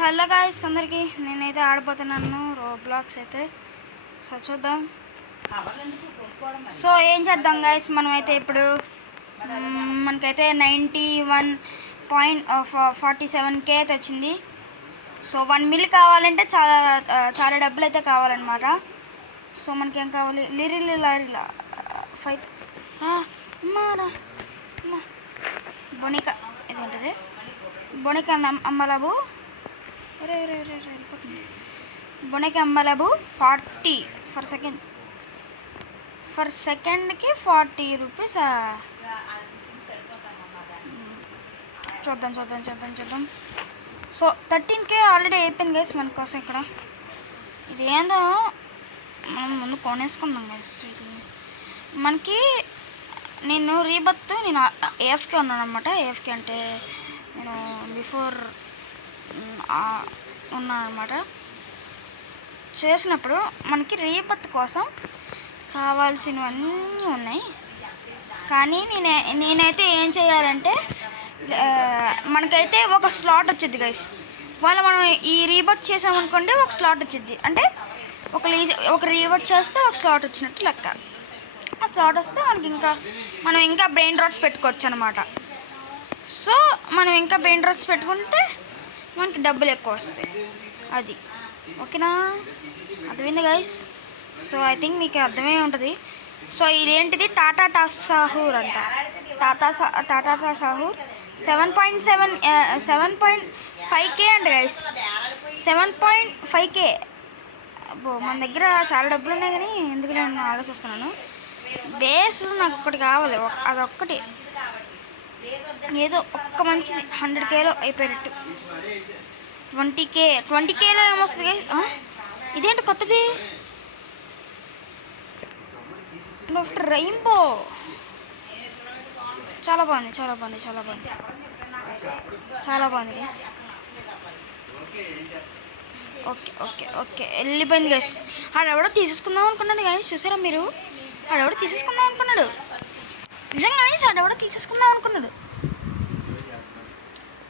Hello guys అందరికి నేనైతే ఆడిపోతున్నాను Roblox అయితే. సో చూద్దాం. సో ఏం చేద్దాం గాయ్స్, మనమైతే ఇప్పుడు మనకైతే 91.47K అయితే వచ్చింది. సో 1 మిల్ కావాలంటే చాలా డబ్బులు అయితే కావాలన్నమాట. సో మనకేం కావాలి? లారీలా 5 బొనికా ఇది ఉంటుంది. బొనికా అమ్మలాబు బొనకి అమ్మలాబు 40 ఫర్ సెకండ్కి 40 రూపీస్. చూద్దాం. సో 13K ఆల్రెడీ అయిపోయింది గైస్ మన కోసం. ఇక్కడ ఇది ఏందో మనం ముందు కొనేసుకున్నాం గైస్. మనకి నేను ఏఎఫ్కే ఉన్నాను అనమాట. ఏఎఫ్కే అంటే నేను బిఫోర్ ఉన్నాను అనమాట. చేసినప్పుడు మనకి రీబత్ కోసం కావాల్సినవన్నీ ఉన్నాయి. కానీ నేనైతే ఏం చేయాలంటే మనకైతే ఒక స్లాట్ వచ్చింది గైస్. మనం ఈ రీబత్ చేసామనుకోండి ఒక స్లాట్ వచ్చింది. అంటే ఒక రీబత్ చేస్తే ఒక స్లాట్ వచ్చినట్టు లెక్క. ఆ స్లాట్ వస్తే మనం ఇంకా బ్రెయిన్ రాట్స్ పెట్టుకోవచ్చు అనమాట. సో మనం ఇంకా బ్రెయిన్ రాట్స్ పెట్టుకుంటే మనకి డబ్బులు ఎక్కువ వస్తాయి. అది ఓకేనా? అర్థమైంది గైస్. సో ఐ థింక్ మీకు అర్థమే ఉంటుంది. సో ఇదేంటిది? టాటా సాహూర్ అంట. టాటా సాహూర్ 7.5K అండి గైస్. 7.5K. అబ్బో, మన దగ్గర చాలా డబ్బులు ఉన్నాయి కానీ ఎందుకు నేను ఆలోచిస్తున్నాను. బేస్ నాకు ఒక్కటి కావాలి, అదొక్కటి ఏదో ఒక్క మంచిది. 100Kలో అయిపోయినట్టు. 20Kలో ఏమొస్తుంది? ఇదేంటి కొత్తది? రెయిన్బో చాలా బాగుంది గైస్. ఓకే వెళ్ళిపోయింది గైస్. ఆడెవడో తీసేసుకుందాం అనుకున్నాడు గైస్. చూసారా మీరు? ఆడెవడో తీసేసుకుందాం అనుకున్నాడు. నిజంగా గైస్, ఆడెవడో తీసేసుకుందాం అనుకున్నాడు.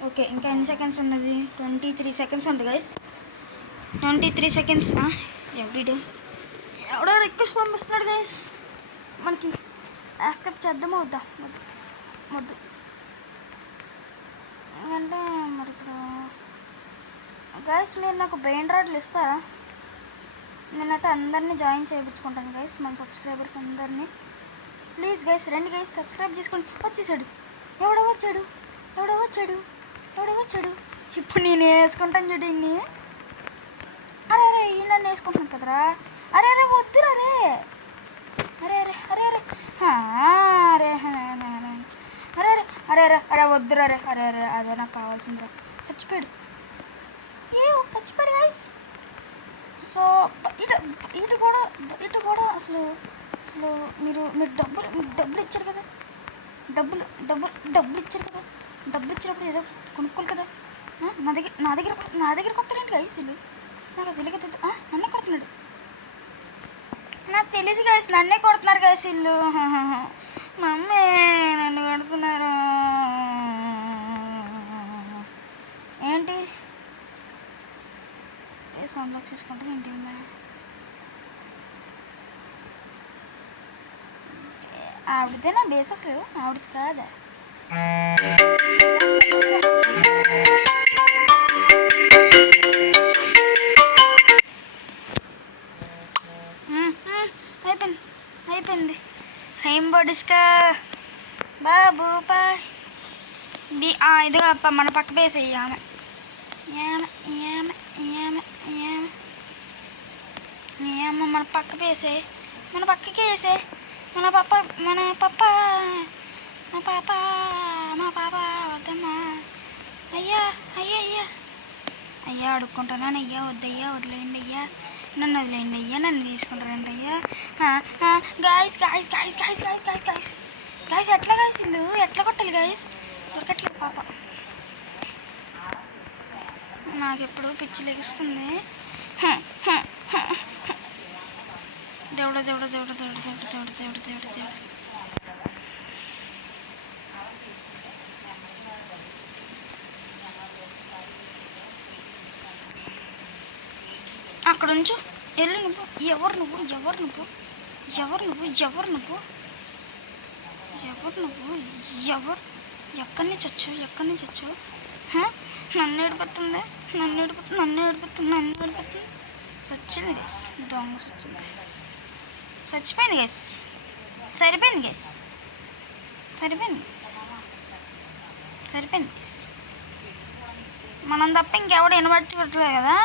ఓకే, ఇంకా ఎన్ని సెకండ్స్ ఉన్నది? 23 సెకండ్స్ ఉంది గైస్. 23 సెకండ్స్. ఎవ్రీడే ఎవడో రిక్వెస్ట్ పంపిస్తున్నాడు గైస్. మనకి యాక్సెప్ట్ చేద్దామా వద్దా? వద్దు ఎందుకంటే మరి ఇప్పుడు గైస్ మీరు నాకు బ్రెయిన్ రాడ్లు ఇస్తారా? నేనైతే అందరినీ జాయిన్ చేయించుకుంటాను గైస్, మన సబ్స్క్రైబర్స్ అందరినీ. ప్లీజ్ గైస్ రండి గైస్, సబ్స్క్రైబ్ చేసుకోండి. వచ్చేసాడు. ఎవడో వచ్చాడు. ఇప్పుడు నేను వేసుకుంటాను చూడు ఇన్ని. అరే ఈ నన్ను వేసుకుంటాను కదరా. అరే వద్దురా రే. అరే వద్దురా రే. అరే అదే నాకు కావాల్సిందిరా. చచ్చిపోయాడు గైస్. సో ఇటు కూడా అసలు మీరు డబ్బులు ఇచ్చారు కదా. డబ్బులు ఇచ్చారు కదా. డబ్బులు ఇచ్చినప్పుడు ఏదో కొనుక్కోవాలి కదా. నా దగ్గర కొత్తలేంటి గైస్ వీళ్ళు. నాకు తెలియదు. నన్నే కొడుతున్నాడు. నాకు తెలియదు గైస్, నన్నే కొడుతున్నారు గైస్ వీళ్ళు. మమ్మీ నన్ను కొడుతున్నారు. ఏంటి సౌండ్ బాక్స్ చేసుకుంటుంది ఏంటి? ఆవిడదే నా బేస్ అసలు, ఆవిడది కాదా? అయిపోయింది. రెయిన్బో డిస్కా బాబు బాయ్. ఇదిగా మన పక్క బేస్ ఆమె మన పక్క బేసే, మన పక్కకి వేసే. మా పాప వద్దమ్మా. అయ్యా అడుక్కుంటున్నాను. అయ్యా వద్దయ్యా, వదిలేయండి అయ్యా, నన్ను వదిలేయండి అయ్యా, నన్ను తీసుకుంటారండి అయ్యా. గాయస్ ఎట్లా గాయస్ ఇల్లు ఎట్లా కొట్టాలి గాయస్? దొరకట్లేదు పాప. నాకు ఎప్పుడు పిచ్చి లెగుస్తుంది. దేవుడా అక్కడ ఉంచు. వెళ్ళు నువ్వు. ఎవరు నువ్వు ఎవరు నువ్వు ఎవరు నువ్వు ఎవరు నువ్వు ఎవరు నువ్వు ఎవరు ఎక్కడి నుంచి వచ్చావు ఎక్కడి నుంచి వచ్చావు? నన్ను ఏడిపోతుంది నన్ను ఏడిపోతుంది నన్ను ఏడిపోతుంది నన్ను ఏడిపోతుంది. వచ్చింది గైస్, దొంగ వచ్చింది. చచ్చిపోయింది గైస్, సరిపోయింది గైస్, సరిపోయింది గైస్, సరిపోయింది గైస్. మనం తప్ప ఇంకెవడు వినబట్టుకోవట్లేదు కదా.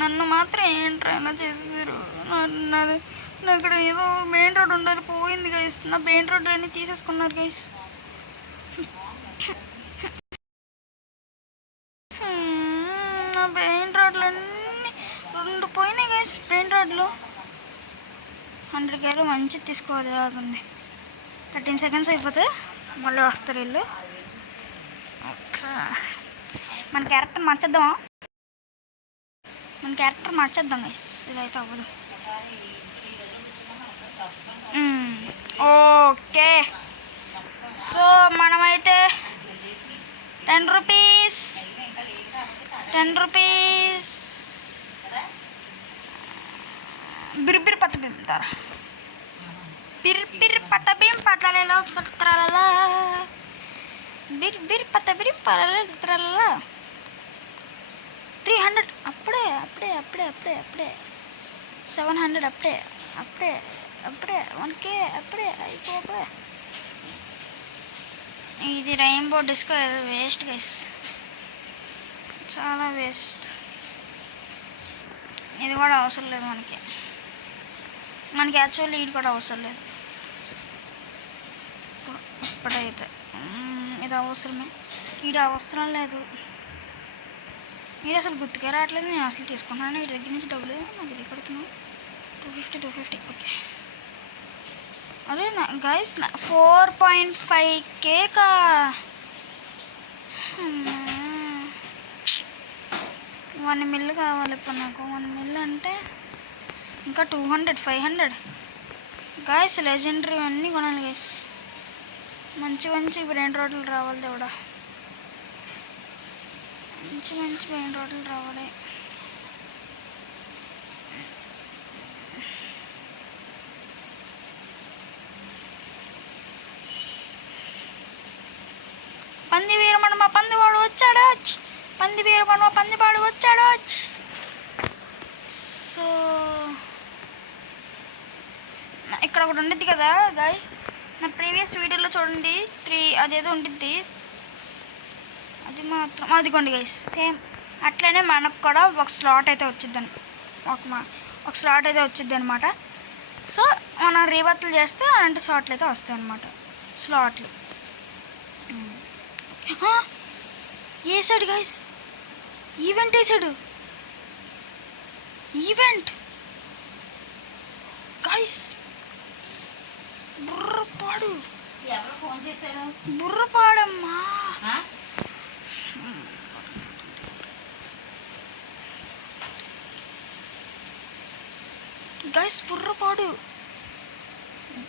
నన్ను మాత్రం ఏంట్రైనా చేసేసారు. నాది నా ఇక్కడ ఏదో మెయిన్ రోడ్ ఉండాలి, పోయింది గైస్. నా మెయిన్ రోడ్ అన్నీ తీసేసుకున్నారు గైస్. నా మెయిన్ రోడ్లన్నీ 2 పోయినాయి గైస్. మెయిన్ రోడ్లో 100Kలో మంచిది తీసుకోవాలి. ఆగండి, 13 seconds అయిపోతే మళ్ళీ వస్తారు వీళ్ళు. ఓకే, మన క్యారెక్టర్ మార్చేద్దామా? మన క్యారెక్టర్ మార్చేద్దాం గైస్, ఇలా అయితే అవ్వదు. ఓకే, సో మనమైతే 10 రూపీస్ బిర్బిర్ పత్తబిం తారా బిర్బిర్ పత్తబిం పట్లలో పత్రాలలా బిర్బిర్ పత్తబిరి పట్రాలలా 300 అప్పుడే అప్పుడే అప్పుడే అప్పుడే అప్పుడే 700 అప్పుడే అప్పుడే అప్పుడే 1K అప్పుడే అయిపోయి. ఇది రెయిన్బో డిస్కో వేస్ట్ గైస్, చాలా వేస్ట్. ఇది కూడా అవసరం లేదు మనకి యాక్చువల్లీ ఇది కూడా అవసరం లేదు ఇప్పుడైతే. ఇది అవసరమే, ఇది అవసరం లేదు. ఇది అసలు గుర్తుకే రావట్లేదు. నేను అసలు తీసుకున్నాను వీటి దగ్గర నుంచి డబ్బులు. నాకు ఇది కడుతున్నాను 250. ఓకే, అరే నా గైస్ 4.5K కా. 1 మిల్ కావాలి ఇప్పుడు నాకు. 1 మిల్ అంటే ఇంకా 200 500 గైస్. లెజెండరీ అన్నీ కొనాలి గైస్. మంచి మంచి బ్రెయిన్ రోడ్లు రావాలి దేవుడా, మంచి మంచి బ్రెయిన్ రోడ్లు రావాలి. పంది వీరమణమ పందివాడు వచ్చాడు, పంది వీరమణమ పందివాడు వచ్చాడు. సో ఇక్కడ ఒకటి ఉండిద్ది కదా గైస్, నా ప్రీవియస్ వీడియోలో చూడండి 3 అదేదో ఉండిద్ది. అది మాత్రం అదిగోండి గైస్, సేమ్ అట్లనే మనకు కూడా ఒక స్లాట్ అయితే వచ్చిద్దని ఒక స్లాట్ అయితే వచ్చిద్ది అనమాట. సో మనం రీవర్తలు చేస్తే అలాంటి స్లాట్లు అయితే వస్తాయి అన్నమాట. స్లాట్లు వేసాడు గైస్, ఈవెంట్ వేసాడు. ఈవెంట్ గైస్, బుర్రపాడు బుర్రపాడమ్మా. Guys Burrapadu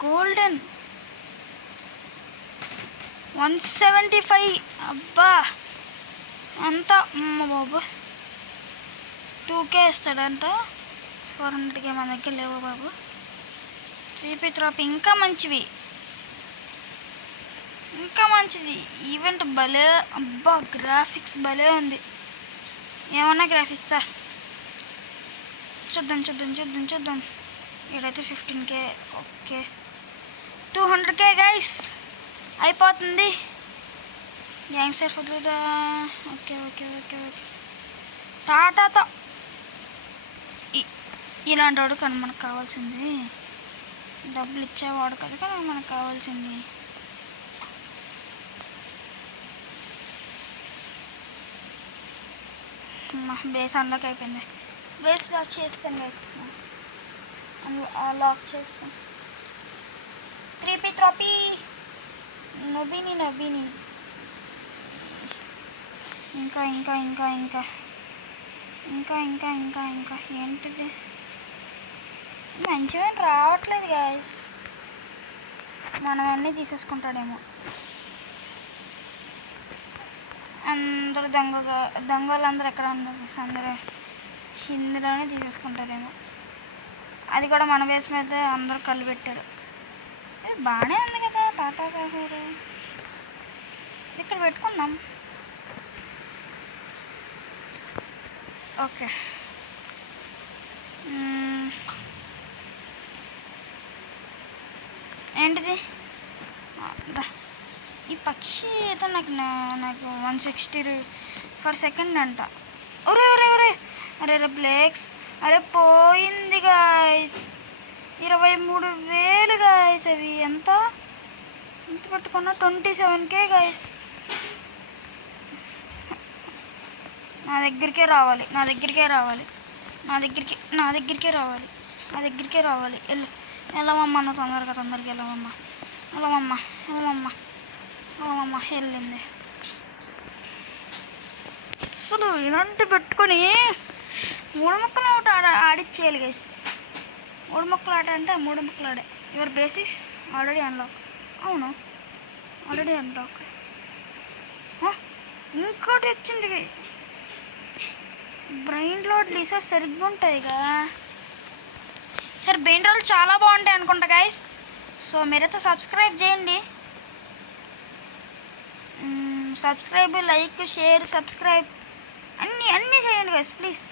golden 175. అబ్బా అంతా బాబు 2K ఇస్తాడంట. 400K మన దగ్గర లేవు బాబు. 3P త్రాపి ఇంకా మంచివి, ఇంకా మంచిది. ఈవెంట్ భలే, అబ్బా గ్రాఫిక్స్ భలే ఉంది. ఏమన్నా గ్రాఫిక్సా? చూద్దాం. ఇక్కడైతే 15K. ఓకే 200K గైస్ అయిపోతుంది. గ్యాంగ్స్టర్ ఫుడ్దా. ఓకే టాటాతో ఇలాంటి వాడు కానీ మనకు కావాల్సింది. డబ్బులు ఇచ్చేవాడు కదా కానీ మనకు కావాల్సింది. బేస్ అన్లాక్ అయిపోయింది. బేస్ లాక్ చేస్తాను గైస్, లాక్ చేస్తాను. 3P త్రాపి నబీని ఇంకా ఏంటిది? మంచిగా రావట్లేదు గైస్. మనం అన్నీ తీసేసుకుంటాడేమో. అందరూ దొంగలందరూ ఎక్కడ ఉన్నారు? అందరూ హిందీలోనే తీసేసుకుంటారేమో. అది కూడా మన వేస్ మీద అందరూ కళ్ళు పెట్టారు. బాగానే ఉంది కదా తాతా సాహూర్. ఇక్కడ పెట్టుకుందాం. ఓకే. ఏంటిది? ఈ పక్షి ఏదో నాకు 160 per second అంట. ఒరే ఒరే ఒరే అరే రే బ్లేక్స్, అరే పోయింది గాయస్. 23,000 గాయస్. అవి ఎంత పెట్టుకున్నా 27K గాయస్. నా దగ్గరికే రావాలి. వెళ్ళమమ్మా, నువ్వు తొందరగా వెళ్ళమమ్మా. వెళ్ళింది. అసలు ఇలాంటి పెట్టుకొని 3 ముక్కలు ఒకటి ఆడిచ్చేయాలి గైస్. 3 ముక్కలు ఆట అంటే 3 ముక్కలు ఆడే. Your basis already unlock. అవును, ఆల్రెడీ అన్లాక్. ఇంకోటి వచ్చింది. బ్రెయిన్ రోడ్లు ఈసారి సరిగ్గా ఉంటాయిగా. సరే, బ్రెయిన్ రోడ్లు చాలా బాగుంటాయి అనుకుంటా గైస్. సో మీరైతే సబ్స్క్రైబ్ చేయండి. సబ్స్క్రైబ్, లైక్, షేర్, సబ్స్క్రైబ్ అన్నీ చేయండి గైస్ ప్లీజ్.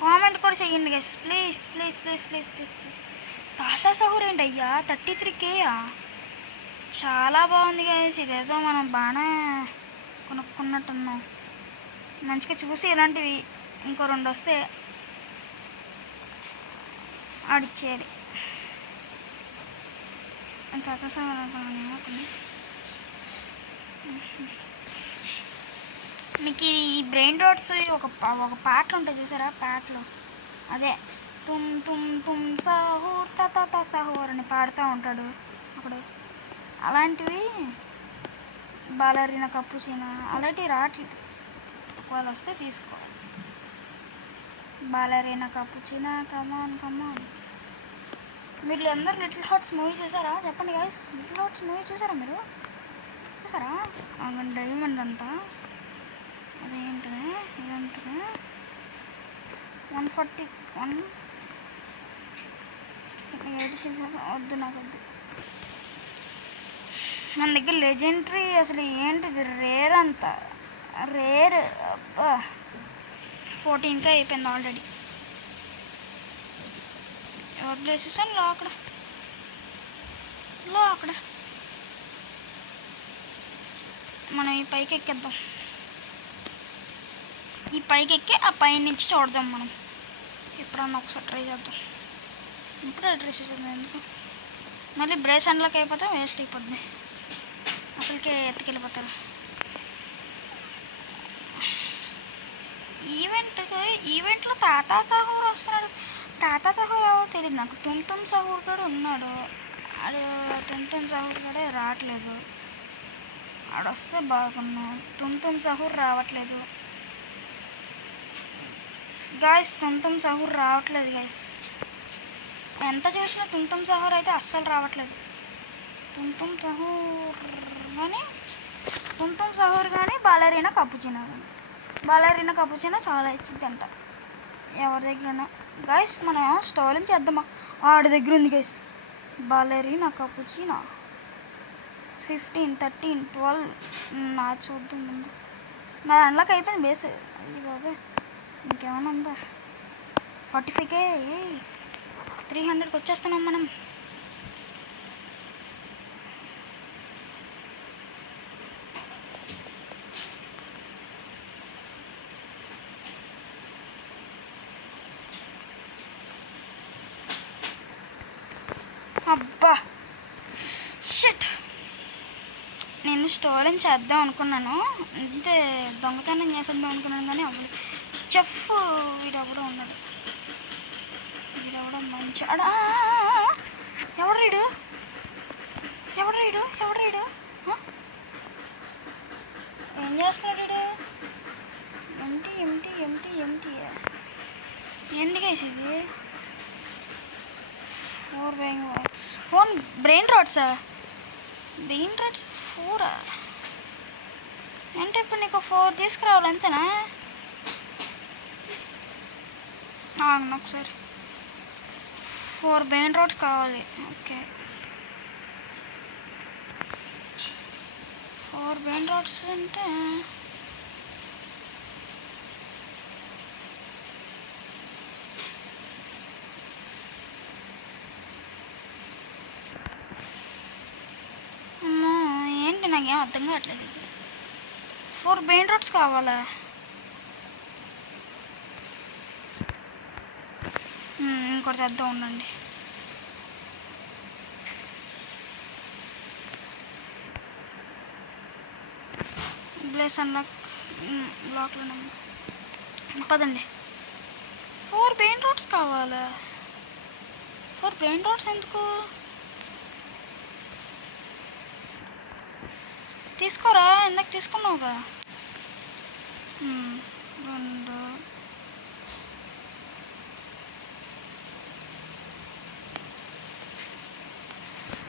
కామెంట్ కూడా చేయండి గైస్ ప్లీజ్. తాతా సాహూర్ ఏంటి అయ్యా 33K. చాలా బాగుంది గైస్. ఇదేదో మనం బాగానే కొనుక్కున్నట్టున్నాం. మంచిగా చూసి ఇలాంటివి ఇంకో 2 వస్తే ఆడిచ్చేయాలి. తాతా సాహూర్ మీకు ఈ బ్రెయిన్ డాట్స్ ఒక పాటలు ఉంటాయి చూసారా? పాటలు అదే తుమ్ సాహూర్ తా సాహూర్ అని పాడుతూ ఉంటాడు అప్పుడు. అలాంటివి బాలరీనా కప్పుచీనా అలాంటివి రావట్లేదు. వాళ్ళు వస్తే తీసుకో. బాలరీనా కప్పుచీనా కమాన్. మీరు అందరు లిటిల్ హార్ట్స్ మూవీ చూసారా? చెప్పండి గైస్, లిటిల్ హార్ట్స్ మూవీ చూసారా? మీరు చూసారా? డైమండ్ అంతా అదేంటిది? ఇదంతా 141 వద్దు, నాకు వద్దు. మన దగ్గర లెజెండరీ అసలు ఏంటిది? రేర్ అంతా రేర్. 14K అయిపోయింది ఆల్రెడీ. ఎవరు ప్లేసెస్ అని అక్కడ మనం ఈ పైకి ఎక్కేద్దాం. ఈ పైకి ఎక్కి ఆ పై నుంచి చూడదాం. మనం ఎప్పుడన్నా ఒకసారి ట్రై చేద్దాం. ఇప్పుడే డ్రెస్ చేద్దాం. ఎందుకు మళ్ళీ బ్రేస్ అండ్లోకి అయిపోతే వేస్ట్ అయిపోద్ది. అసలుకే ఎత్తుకెళ్ళిపోతారు. ఈవెంట్లో తాతా సాహూర్ వస్తున్నాడు. తాతా సాహూర్ ఎవరో తెలియదు నాకు. తుమ్ సాహూర్ కూడా ఉన్నాడు. ఆడు తుమ్ సాహూర్ కూడా రావట్లేదు. ఆడొస్తే బాగున్నాడు. తుమ్ సాహూర్ రావట్లేదు గాయస్. తుమ్ సాహూర్ రావట్లేదు గైస్. ఎంత చూసినా తుమ్ సాహూర్ అయితే అస్సలు రావట్లేదు. తుమ్ సాహూర్ కానీ బాలరీనా కప్పుచీనా చాలా ఇచ్చిందంట ఎవరి దగ్గర. గైస్ మనం స్టోలింగ్ చేద్దామా? ఆడి దగ్గర ఉంది గైస్ బాలరీనా కప్పుచీనా. 15, 13, 12 నా చూద్దాం ముందు. నా దాంట్లోకి అయిపోయింది బేస్. అయ్యి బాబే, ఇంకేమైనా ఉందా? 45K. 300కి వచ్చేస్తున్నాం మనం. అబ్బా షిట్, నేను స్టోలింగ్ చేద్దాం అనుకున్నాను. అంతే దొంగతనం చేసేద్దాం అనుకున్నాను కానీ అవ్వలేదు. చెఫ్ వీడెవడో ఉన్నాడు. వీడెవడో మంచి ఎవడు రీడు ఏం చేస్తున్నాడు వీడు? ఎంటీ ఏంటి గైస్ ఇది? 4 బ్రెయిన్ రాడ్స్. Brain rods 4. అంటే ఇప్పుడు నీకు 4 తీసుకురావాలి అంతేనా? ఆగండి ఒకసారి. 4 మెయిన్ రోడ్స్ కావాలి. ఓకే, 4 మెయిన్ రోడ్స్ అంటే ఏంటి నాకేం అర్థం కావట్లేదు. 4 మెయిన్ రోడ్స్ కావాలా? ఇంకోటి తెద్దాం ఉండండి. బ్లేస్ అన్లాక్ బ్లాక్లో పదండి. 4 మెయిన్ రోడ్స్ కావాలా? 4 మెయిన్ రోడ్స్ ఎందుకు? తీసుకోరా, ఇందాక తీసుకున్నావుగా. 2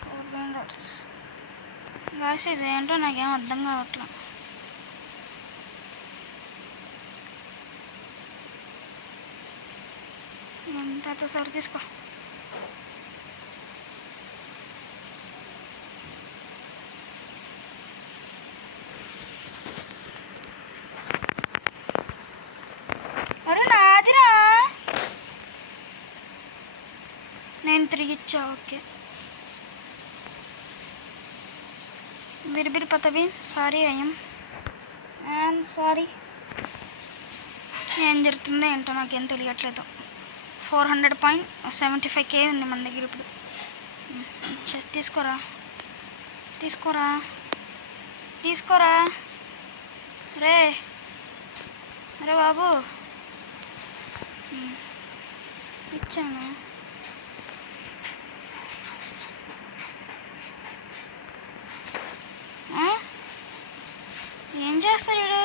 4 మెయిన్ రోడ్స్. గాయస్ ఇదేంటో నాకేం అర్థం కావట్లా. అంత సరి తీసుకో. అరే నాదిరా, నేను తిరిగి ఇచ్చా. ఓకే, బిరిబిరి పతవి. Sorry, I'm sorry. ఏం జరుగుతుందో ఏంటో నాకేం తెలియట్లేదు. 400.75K ఉంది మన దగ్గర ఇప్పుడు. తీసుకోరా తీసుకోరా తీసుకోరా రే అరే బాబు, ఇచ్చాను. ఏం చేస్తాడు వీడు?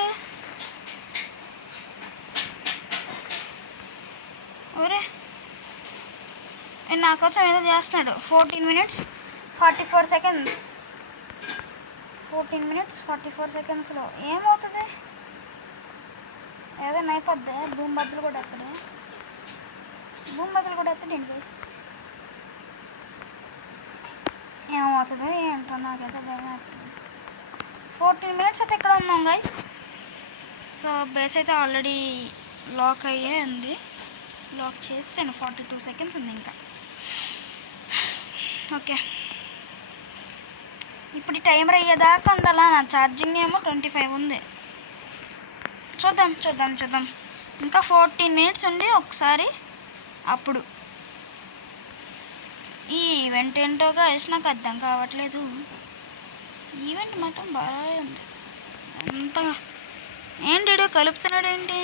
ఒరే నా కోసం ఏదో చేస్తున్నాడు. 14 minutes 44 seconds. 14 minutes 44 secondsలో ఏమవుతుంది? ఏదైనా అయిపోద్ది. భూమి బద్దలు కూడా ఎత్తడే. ఏంటి గైస్? ఏమవుతుంది ఏంటో నాకైతే భయం అవుతుంది. 14 minutes అయితే ఇక్కడ ఉన్నాం గైస్. సో బేస్ అయితే ఆల్రెడీ లాక్ అయ్యే ఉంది. లాక్ చేసాను. 42 seconds ఉంది ఇంకా. ఓకే, ఇప్పుడు టైమర్ అయ్యేదాకా ఉండాలా? నా ఛార్జింగ్ ఏమో 25 ఉంది. చూద్దాం. ఇంకా 14 minutes ఉండి ఒకసారి అప్పుడు. ఈ ఈవెంట్ ఏంటో గైస్ నాకు అర్థం కావట్లేదు. ఈవెంట్ మాత్రం బాగా ఉంది. అంతగా ఏంటి కలుపుతున్నాడు ఏంటి?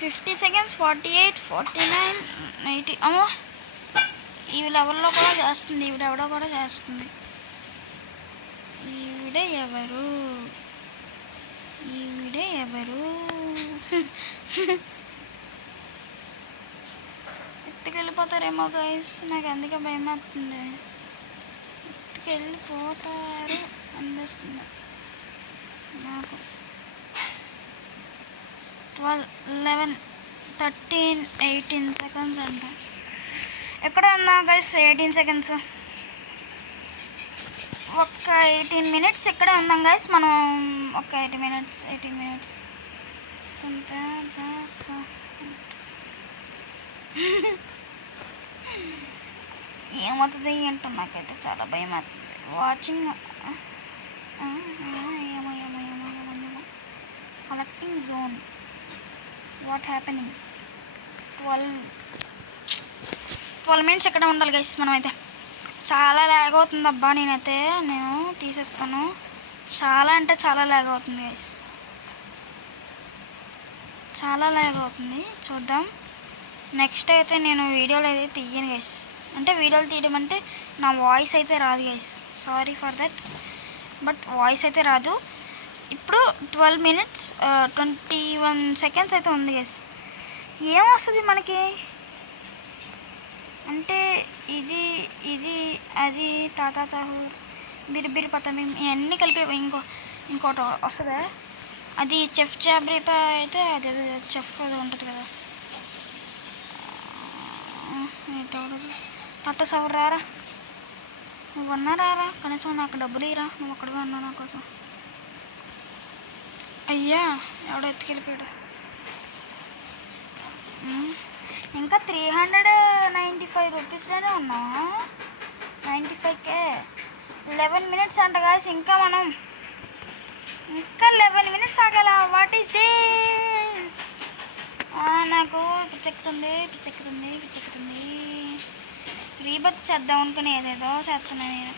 50 seconds 48 49 80. అమ్మో, ఈ లెవెల్లో కూడా చేస్తుంది. ఈవిడెవడో కూడా చేస్తుంది. ఈవిడే ఎవరు? ఎత్తుకెళ్ళిపోతారేమో గైస్, నాకు అందుకే భయం అవుతుంది. ఎత్తుకెళ్ళిపోతారు అనిపిస్తుంది నాకు. 12 11 13 18 seconds అంట. ఎక్కడ ఉందా గైస్ 18 seconds? ఒక్క 18 minutes ఇక్కడే ఉందాం గైస్ మనం. ఒక 18 minutes ఏమవుతుంది ఏంటో నాకైతే చాలా భయం అవుతుంది. వాచింగ్ ఏమో collecting zone. What happening? 12 minutes ఇక్కడ ఉండాలి గైస్ మనమైతే. చాలా ల్యాగ్ అవుతుంది అబ్బా. నేను తీసేస్తాను. చాలా అంటే చాలా ల్యాగ్ అవుతుంది గైస్, చాలా ల్యాగ్ అవుతుంది. చూద్దాం. నెక్స్ట్ అయితే నేను వీడియోలు అయితే తీయను గైస్. అంటే వీడియోలు తీయడం అంటే నా వాయిస్ అయితే రాదు guys. Sorry for that, but voice అయితే రాదు. ఇప్పుడు 12 minutes 21 seconds అయితే ఉంది గైస్. ఏమొస్తుంది మనకి అంటే ఇది అది తాతా చాహు బిరిబిరి పతమేం ఇవన్నీ కలిపి ఇంకోటి వస్తుందా? అది చెఫ్ జాబ్రీపా అయితే అది చెఫ్ అది ఉంటుంది కదా. అత్త సవరు రారా, నువ్వు అన్నా రారా, కనీసం నాకు డబ్బులు ఇరా, నువ్వు అక్కడగా ఉన్నావు నా కోసం. అయ్యా ఎవడో ఎత్తుకెళ్ళిపోయాడు. ఇంకా 395 రూపీస్లోనే ఉన్నావా? 95K 11 మినిట్స్ అంట గాయస్. ఇంకా 11 మినిట్స్ ఆగాల. What is this? నాకు పిచ్చెక్కుతుంది. రీబత్ చేద్దాం అనుకుని ఏదేదో చేస్తున్నాను నేను.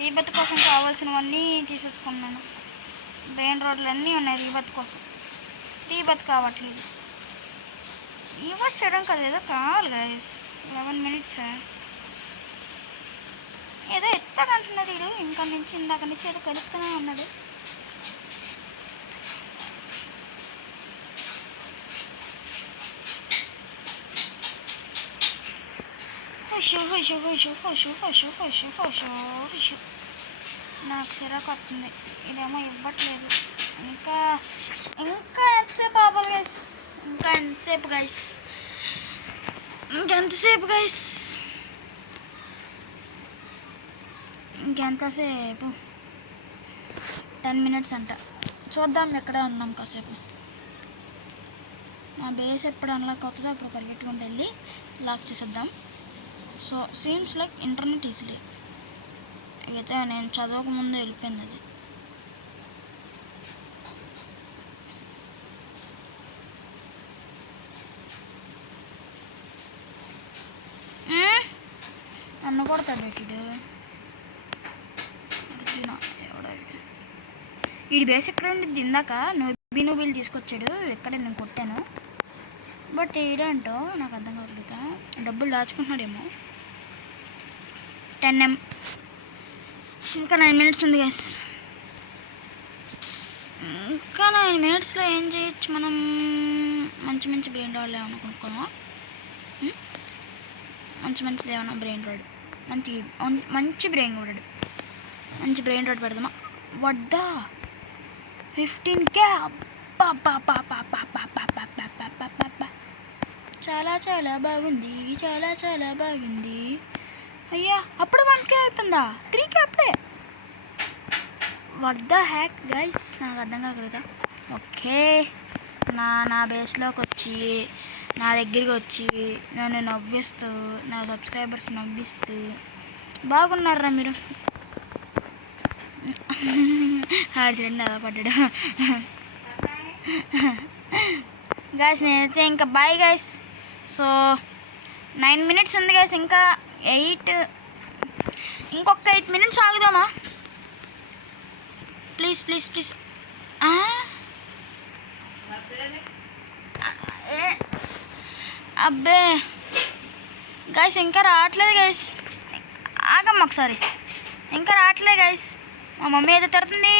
రీబత్ కోసం కావాల్సినవన్నీ తీసేసుకున్నాను. మెయిన్ రోడ్లు అన్నీ ఉన్నాయి రీబత్ కోసం. రీబత్ కావట్లేదు. రీబత్ చేయడం కదా, ఏదో కావాలి గైస్. 11 మినిట్స్ ఏదో ఎత్తాడంటున్నాడు వీడు. ఇందాక నుంచి ఏదో కలుపుతూనే ఉన్నాడు. నాకు చిరాకు వస్తుంది. ఇదేమో ఇవ్వట్లేదు. ఇంకా ఎంతసేపు ఆపాలి గైస్? ఇంకెంతసేపు గైస్? ఇంకెంతసేపు? 10 మినిట్స్ అంట. చూద్దాం ఎక్కడే ఉందాం కాసేపు. మా బేస్ ఎప్పుడు అన్లాక్ అవుతుందో అప్పుడు పరిగెట్టుకుంటూ వెళ్ళి లాక్ చేసేద్దాం. So seems like internet easily. అయితే నేను చదవక ముందే వెళ్ళిపోయింది అది. నన్ను కొడతాడు వీడు. వీడి బేస్ ఎక్కడ ఉండిద్ది? ఇందాక నూబిల్ తీసుకొచ్చాడు, ఎక్కడ నేను కొట్టాను. బట్ ఈడేంటో నాకు అర్థం కావట్లేదు. డబ్బులు దాచుకుంటున్నాడేమో. 10M. ఇంకా 9 మినిట్స్ ఉంది గైస్. ఇంకా 9 మినిట్స్లో ఏం చేయొచ్చు మనం? మంచి బ్రెయిన్ రాడ్ ఏమన్నా కొనుక్కోమా? మంచిది ఏమన్నా బ్రెయిన్ రాడ్, మంచి బ్రెయిన్ రాడ్ పెడదామా? వడ్డా 15K. చాలా బాగుంది. అయ్యా అప్పుడు 1K అయిపోయిందా? 3K అప్పుడే. What the hack guys? నాకు అర్థం కాకూడదా? ఓకే, నా బేస్లోకి వచ్చి నా దగ్గరికి వచ్చి నన్ను నవ్విస్తూ, నా సబ్స్క్రైబర్స్ నవ్విస్తూ బాగున్నారా మీరు? ఆడు చూడండి అలా పడ్డాడు. గాయస్ నేనైతే ఇంకా బాయ్ గాయస్. సో 9 మినిట్స్ ఉంది గాయస్. ఇంకా ఇంకొక 8 మినిట్స్ ఆగుదామా? ప్లీజ్. అబ్బే గాయస్ ఇంకా రావట్లేదు గాయస్. ఆగమ్మ ఒకసారి. ఇంకా రావట్లేదు గాయస్. మా మమ్మీ ఏదో తిడుతుంది.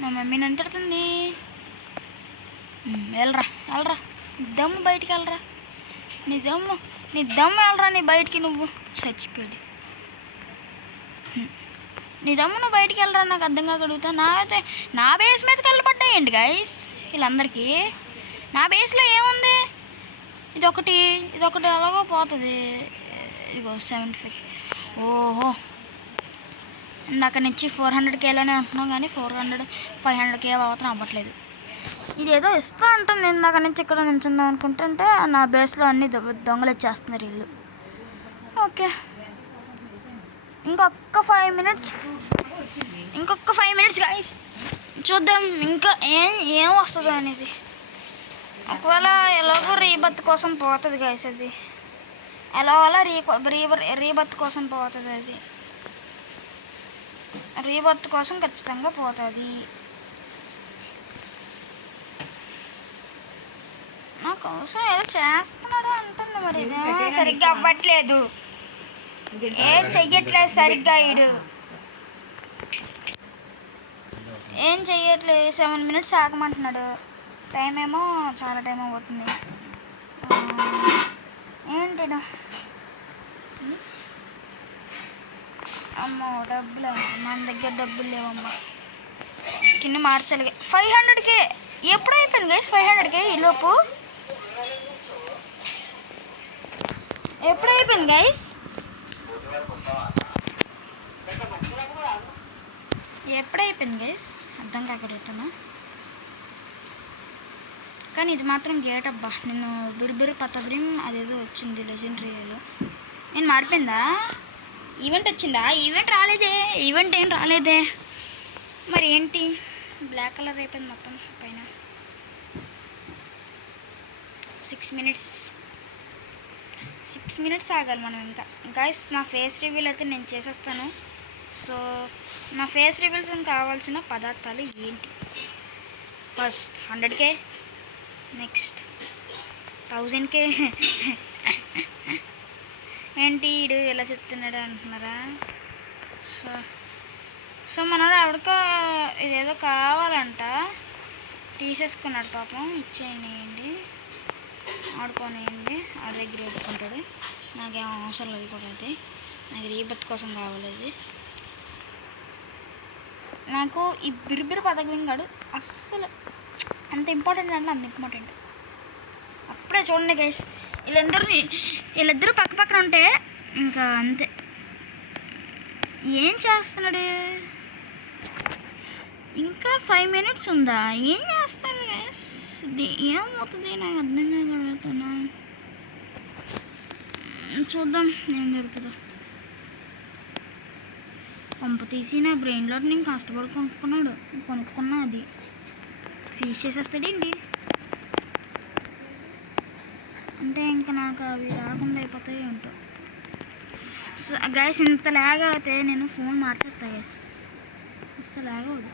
నన్ను తిడుతుంది. వెళ్ళరా దమ్ము బయటికి వెళ్ళరా. నీ దమ్ము వెళ్ళరా. నీ బయటికి నువ్వు చచ్చిపోయాడు. నీ దమ్ము నువ్వు బయటికి వెళ్ళరా. నాకు అర్థం కాగలుగుతా. నా బేస్ మీదకి వెళ్ళబడ్డాయండి గైస్ వీళ్ళందరికీ. నా బేస్లో ఏముంది? ఇదొకటి ఎలాగో పోతుంది. ఇదిగో 75. ఓహో, ఇందాక నుంచి 400Kలోనే ఉంటున్నాం కానీ 500K అవుతాం అవ్వట్లేదు. ఇదేదో ఇస్తా ఉంటుంది. ఇందాక నుంచి ఇక్కడ నించుందాం అనుకుంటుంటే నా బేస్లో అన్ని దొంగలు ఇచ్చేస్తున్నారు వీళ్ళు. ఓకే, ఇంకొక 5 మినిట్స్ గైస్. చూద్దాం ఇంకా ఏం వస్తుందో అనేది. ఒకవేళ ఎలాగో రీబత్ కోసం పోతుంది గైస్. అది ఎలాగోలా రీబత్ కోసం పోతుంది. అది రీబత్ కోసం ఖచ్చితంగా పోతుంది. నా కోసం ఏదో చేస్తున్నాడు అంటుంది. మరి ఇదేమో సరిగ్గా అవ్వట్లేదు. ఏం చెయ్యట్లేదు సరిగ్గా. ఏం చెయ్యట్లేదు. 7 మినిట్స్ ఆగమంటున్నాడు. టైం ఏమో చాలా టైం అవుతుంది. ఏంటి అమ్మో డబ్బులు? మన దగ్గర డబ్బులు లేవమ్మా. స్కిన్ మార్చాలి. 500K ఎప్పుడు అయిపోయింది గైస్? 500K ఈలోపు ఎప్పుడు అయిపోయింది గైస్? ఎప్పుడైపోయింది గైస్? అర్థం కాకడుగుతున్నా. కానీ ఇది మాత్రం గేట్ అబ్బా. నేను బిర్బిర్ పతబ్రిం అదేదో వచ్చింది లెజెండరీలో. నేను మారిపోయిందా? ఈవెంట్ వచ్చిందా? ఈవెంట్ రాలేదే. ఈవెంట్ ఏం రాలేదే. మరి ఏంటి? బ్లాక్ కలర్ అయిపోయింది మొత్తం పైన. 6 మినిట్స్ ఆగాలి మనం ఇంకా. గైస్ నా ఫేస్ రివీల్ అయితే నేను చేసేస్తాను. సో నా ఫేస్ రివీల్స్ కావాల్సిన పదార్థాలు ఏంటి? First 100K, next 1000K. ఏంటి ఇడు ఎలా చెప్తున్నాడు అంటున్నారా? సో మనోడు ఆవిడకో ఇదేదో కావాలంట, తీసేసుకున్నాడు పాపం. ఇచ్చేయండి, ఆడుకోనియండి. ఆడ దగ్గర పెట్టుకుంటాడు. నాకేం అవసరం లేదు కూడా. అది నాకు రీబత్ కోసం కావాలి. నాకు ఈ బిర్బిర్ పదవింగాడు అస్సలు అంత ఇంపార్టెంట్ అంటే అంత ఇంపార్టెంట్. అప్పుడే చూడండి గైస్, వీళ్ళిద్దరూ పక్క పక్కన ఉంటే ఇంకా అంతే. ఏం చేస్తున్నాడు? ఇంకా 5 మినిట్స్ ఉందా? ఏం చేస్తారు గైస్? ఏమవుతుంది నాకు అర్థం కాగలుగుతున్నా. చూద్దాం ఏం జరుగుతుందో. కొంప తీసి నా బ్రెయిన్లో నేను కష్టపడి కొనుక్కున్నా అది ఫీజ్ చేసేస్తాడేంటి? అంటే ఇంకా నాకు అవి రాకుండా అయిపోతాయి ఏంటో. సో గైస్ ఇంత లాగ్ అయితే నేను ఫోన్ మార్చేస్తా గైస్. అస్సలు లాగ్ అవ్వదు.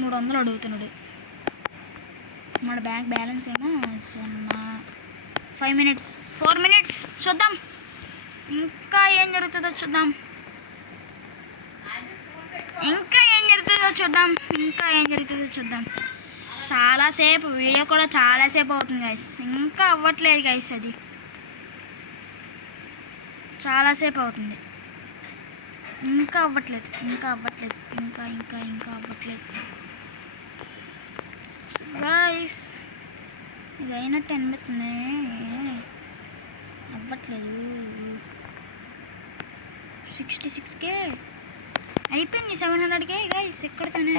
300 అడుగుతున్నాడు. మన బ్యాంక్ బ్యాలెన్స్ ఏమో 0. 5 మినిట్స్, 4 మినిట్స్. చూద్దాం ఇంకా ఏం జరుగుతుందో చూద్దాం. చాలాసేపు వీడియో కూడా చాలాసేపు అవుతుంది గైస్. ఇంకా అవ్వట్లేదు గైస్. అది చాలాసేపు అవుతుంది. ఇంకా అవ్వట్లేదు. ఇంకా అవ్వట్లేదు గైస్. ఇది అయినట్టు అనిపిస్తుంది. అవ్వట్లేదు. 66K అయిపోయింది. 700K guys. ఎక్కడితోనే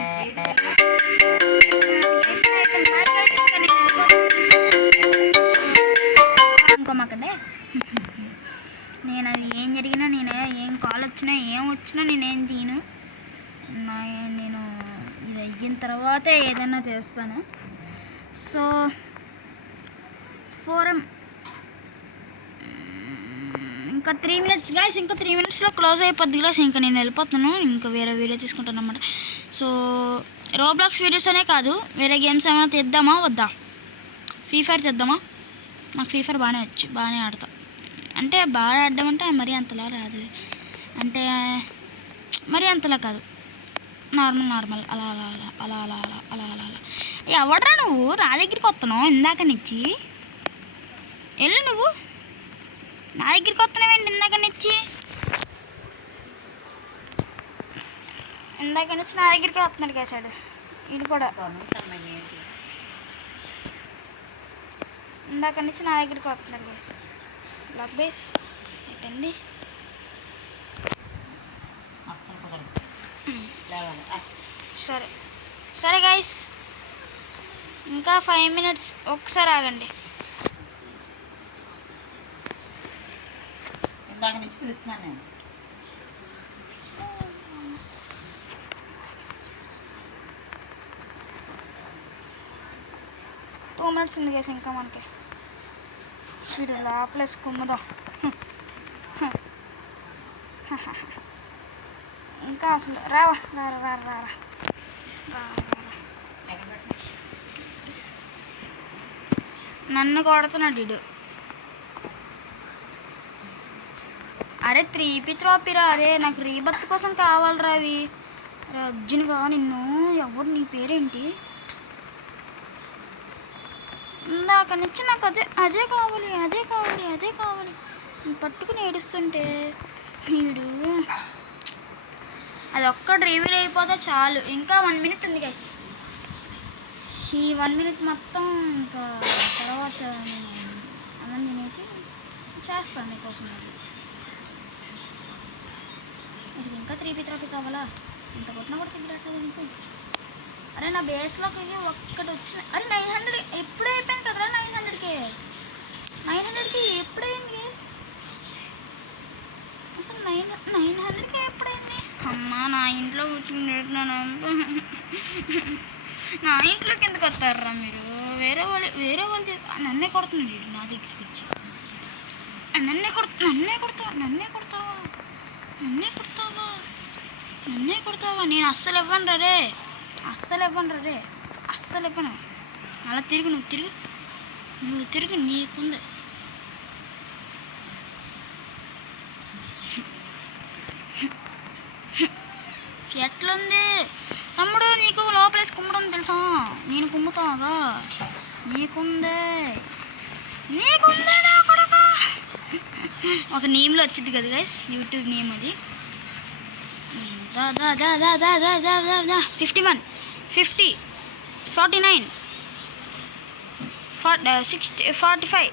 అనుకోమాకండే. నేను అది ఏం జరిగినా, నేను ఏం కాల్ వచ్చినా, ఏం వచ్చినా నేనేం తీను. నేను ఇది అయిన తర్వాతే ఏదైనా చేస్తాను. సో 4M ఇంకా 3 మినిట్స్ గైస్. ఇంకా 3 మినిట్స్లో క్లోజ్ అయిపోద్ది గ్లాస్. ఇంకా నేను వెళ్ళిపోతాను. ఇంకా వేరే వీడియో తీసుకుంటాను అన్నమాట. సో రోబ్లాక్స్ వీడియోస్ అనే కాదు, వేరే గేమ్స్ ఏమైనా తెద్దామా వద్దా? ఫ్రీ ఫైర్ తెద్దామా? నాకు ఫ్రీ ఫైర్ బాగానే ఆడతా. అంటే బాగా ఆడడం అంటే మరీ అంతలా రాదు. అంటే మరీ అంతలా కాదు, నార్మల్ అలా అలా అలా అలా అలా అలా అలా అలా అలా. ఎవడరా నువ్వు నా దగ్గరికి వస్తున్నావు? ఇందాక నుంచి వెళ్ళు. నువ్వు నా దగ్గరికి వస్తున్నావేంటి? ఇందాక నుంచి నా దగ్గరికి వస్తున్నాడు కేసాడు. ఇది కూడా ఇందాక నుంచి నా దగ్గరికి వస్తున్నాడు కేసు. బ్లాక్ బేస్ అయిపోయింది. సరే గైస్, ఇంకా 5 మినిట్స్. ఒక్కసారి ఆగండి. ఇందాక నుంచి పిలుస్తున్నాను నేను. 2 మినిట్స్ ఉంది గైస్ ఇంకా మనకి. చూడు లోపలేసి కుమ్ముదాం. ఇంకా అసలు రావా. నన్ను కొడుతున్నాడు వీడు. అరే 3P త్రోపిరా. అరే నాకు రీబత్ కోసం కావాలిరా అవి. అరే అర్జున్గా నిన్ను. ఎవరు నీ పేరేంటి? ఇందాక నుంచి నాకు అదే కావాలి. నేను పట్టుకుని ఏడుస్తుంటే వీడు అది ఒక్కటి రివీల్ అయిపోతే చాలు. ఇంకా 1 minute ఉంది గైస్. ఈ 1 minute మొత్తం ఇంకా తర్వాత నేను అన్నం తినేసి చేస్తాను మీకోసం. ఇది ఇంకా 3p కావాలా? ఇంత కొట్టినా కూడా సిగరెట్లేదు నీకు. అరే నా బేస్లోకి ఒక్కటి వచ్చిన. అరే 900 ఎప్పుడే అయిపోయింది కదరా. 900కి ఎప్పుడైంది గైస్? అసలు 900కి ఎప్పుడైంది? అమ్మ నా ఇంట్లో కూర్చుంటున్నాను. నా ఇంట్లోకి ఎందుకు వస్తారా మీరు? వేరే వాళ్ళు నన్నే కొడుతున్నాడు నా దగ్గరికి వచ్చి. నన్నే కొడతావా? నేను అస్సలు ఇవ్వను రే. అస్సలు ఇవ్వను. అలా నువ్వు తిరుగు నీకుంది. ఎట్లుంది తమ్ముడు? నీకు లోపలేసి కుమ్మడం తెలుసా? నేను కుమ్ముతాగా. నీకుందే నా కొడుకు. ఒక నేమ్లో వచ్చింది కదా గైస్, యూట్యూబ్ నేమ్ అది. 51 50 49 60 45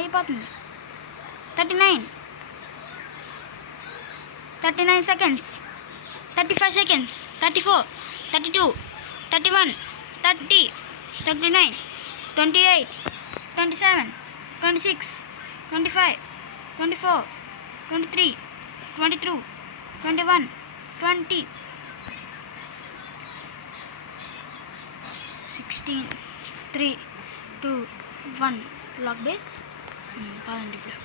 అయిపోతుంది. 39 seconds, 35 seconds, 34, 32, 31, 30, 29, 28, 27, 26, 25, 24, 23, 22, 21, 20, 16, 3, 2, 1. Lock base. పదండి ఇప్పుడు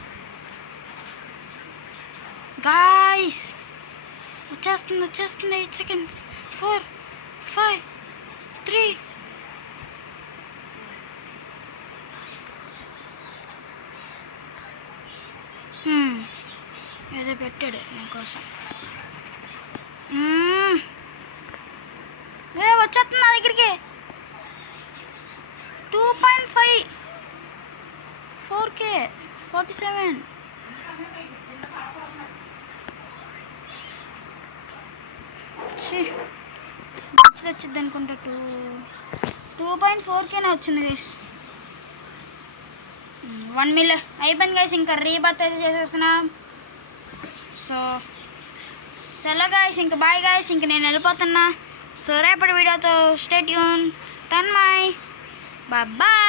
గాయ్స్. వచ్చేస్తుంది. 8 seconds, 4, 5, 3. ఏదో పెట్టాడు నాకోసం. వచ్చేస్తుంది నా దగ్గరికి. 2.5 4K 47. వచ్చింది అనుకుంటా. 2.4Kనే వచ్చింది గైస్. 1 million అయిపోయింది గైస్. ఇంకా రీబర్త్ అయితే చేసేస్తున్నా. సో చలో గైస్, ఇంకా బాయ్ గైస్. ఇంక నేను వెళ్ళిపోతున్నా. సో రేపటి వీడియోతో స్టే ట్యూన్. టన్ మై బాయ్.